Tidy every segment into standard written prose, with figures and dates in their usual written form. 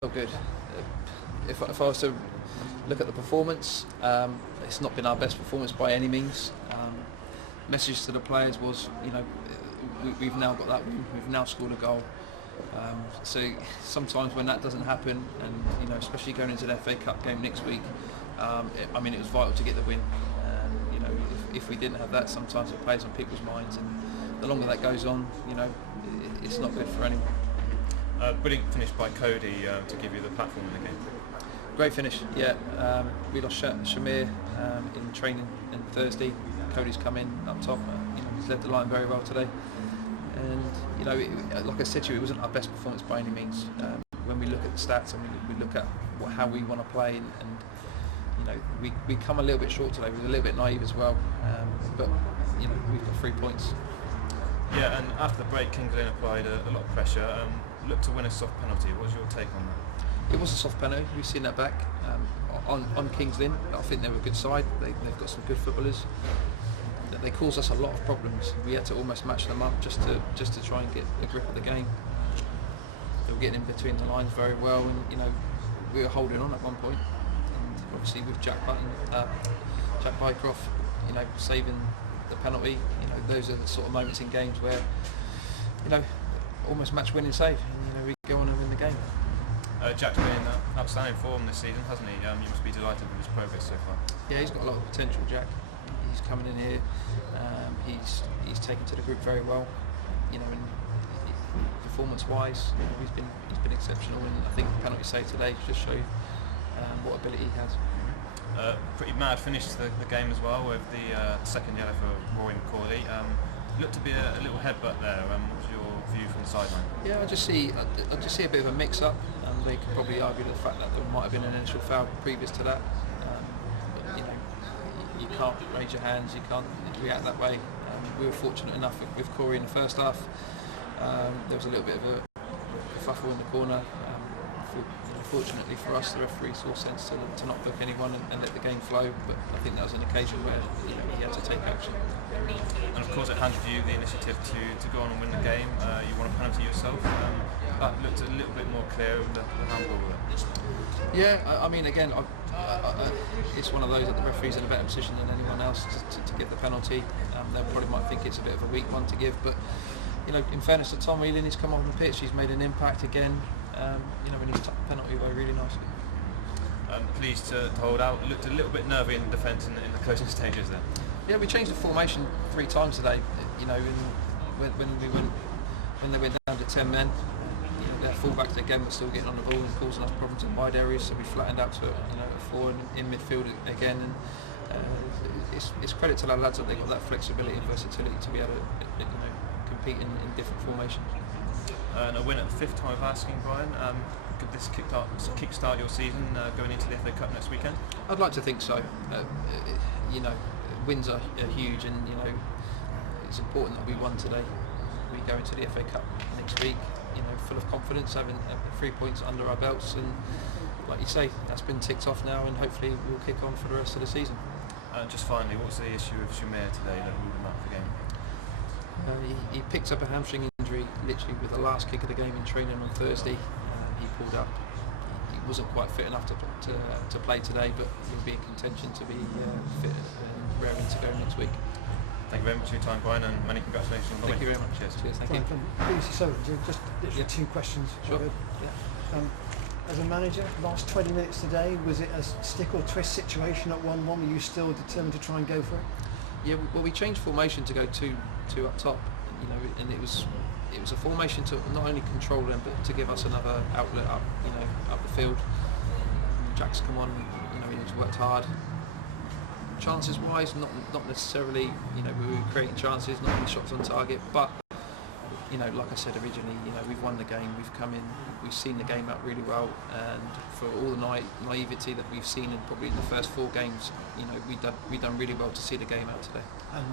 Oh, good. If I was to look at the performance, it's not been our best performance by any means. Message to the players was, we've now got that win, we've now scored a goal. So sometimes when that doesn't happen, and especially going into the FA Cup game next week, it was vital to get the win. And if we didn't have that, sometimes it plays on people's minds, and the longer that goes on, it's not good for anyone. Brilliant finish by Cody to give you the platform in the game. Great finish, yeah. We lost Shamir in training on Thursday. Cody's come in up top. He's led the line very well today. And like I said to you, it wasn't our best performance by any means. When we look at the stats and we look at how we want to play, and we come a little bit short today. We were a little bit naive as well, but we've got 3 points. Yeah, and after the break, Kings Lynn applied a lot of pressure. Looked to win a soft penalty. What was your take on that? It was a soft penalty. We've seen that back on Kings Lynn. I think they're a good side. They've got some good footballers. They caused us a lot of problems. We had to almost match them up just to try and get a grip of the game. They were getting in between the lines very well, and we were holding on at one point. And obviously with Jack Bycroft, saving the penalty. Those are the sort of moments in games where almost match-winning save, and we go on and win the game. Jack's been in outstanding form this season, hasn't he? You must be delighted with his progress so far. Yeah, he's got a lot of potential, Jack. He's coming in here. He's taken to the group very well. And performance-wise, he's been exceptional. And I think the penalty save today just showed what ability he has. Pretty mad finish to the game as well, with the second yellow for Roy McCauley. Looked to be a little headbutt there. What was your view from the sideline? Yeah, I just see a bit of a mix-up. They could probably argue the fact that there might have been an initial foul previous to that. You can't raise your hands, you can't react that way. We were fortunate enough with Corey in the first half. There was a little bit of a kerfuffle in the corner. Fortunately for us, the referee saw sense to not book anyone and let the game flow. But I think that was an occasion where he had to take action. And of course, it handed you the initiative to go on and win the game. You won a penalty yourself. That looked a little bit more clear with the handball there. Yeah, again, it's one of those that the referee's in a better position than anyone else to give the penalty. They probably might think it's a bit of a weak one to give, but in fairness to Tom Whelan, he's come on the pitch, he's made an impact again. When he's tucked the penalty away really nicely. Pleased to hold out. It looked a little bit nervy in the defence in the closing stages there. Yeah, we changed the formation 3 times today. When they went down to 10 men, their fullbacks again were still getting on the ball and causing us problems in wide areas. So we flattened out to a 4 in midfield again. And it's credit to our lads that they got that flexibility and versatility to be able to compete in different formations. And a win at the 5th time of asking, Brian. Could this kickstart your season going into the FA Cup next weekend? I'd like to think so. Wins are huge, and it's important that we won today. We go into the FA Cup next week, full of confidence, having 3 points under our belts, and like you say, that's been ticked off now, and hopefully we'll kick on for the rest of the season. Just finally, what's the issue with Shamir today that ruled him out of the game? He picked up a hamstring injury literally with the last kick of the game in training on Thursday. He pulled up. He wasn't quite fit enough to play today, but he'll be in contention to be fit and raring to go next week. Thank you very much for your time, Brian, and many congratulations on the win. Thank you very much. Cheers. Thank you. So, just literally 2 questions. Sure. Yeah. As a manager, last 20 minutes today, was it a stick or twist situation at 1-1? Were you still determined to try and go for it? Yeah, well, we changed formation to go two up top, and it was a formation to not only control them but to give us another outlet up the field. Jack's come on, he's worked hard. Chances wise, not necessarily, we were creating chances, not many shots on target, but like I said originally, we've won the game, we've come in, we've seen the game out really well, and for all the naivety that we've seen in probably the first 4 games, we've done really well to see the game out today. And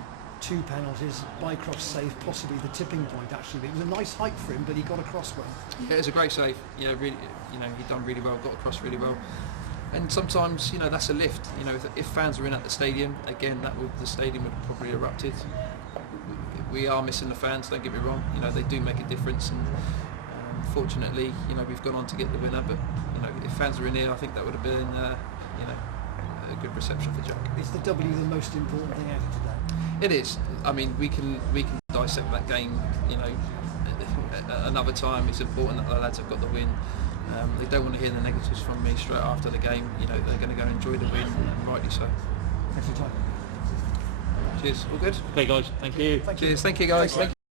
2 penalties, Bycroft's save, possibly the tipping point actually. It was a nice height for him, but he got across well. Yeah, it was a great save. Really, he'd done really well, got across really well. And sometimes, that's a lift. If fans were in at the stadium, again, the stadium would have probably erupted. We are missing the fans, don't get me wrong. They do make a difference, and unfortunately, you know, we've gone on to get the winner. But you know, if fans were in here, I think that would have been, you know, a good reception for Jack. Is the W the most important thing out of today? It is. I mean, we can dissect that game, you know, another time. It's important that the lads have got the win. They don't want to hear the negatives from me straight after the game. You know, they're going to go and enjoy the win, and rightly so. Thanks for your time. Cheers. All good. Okay, guys. Thank you. Thank you. Cheers. Thank you, guys. Thank you.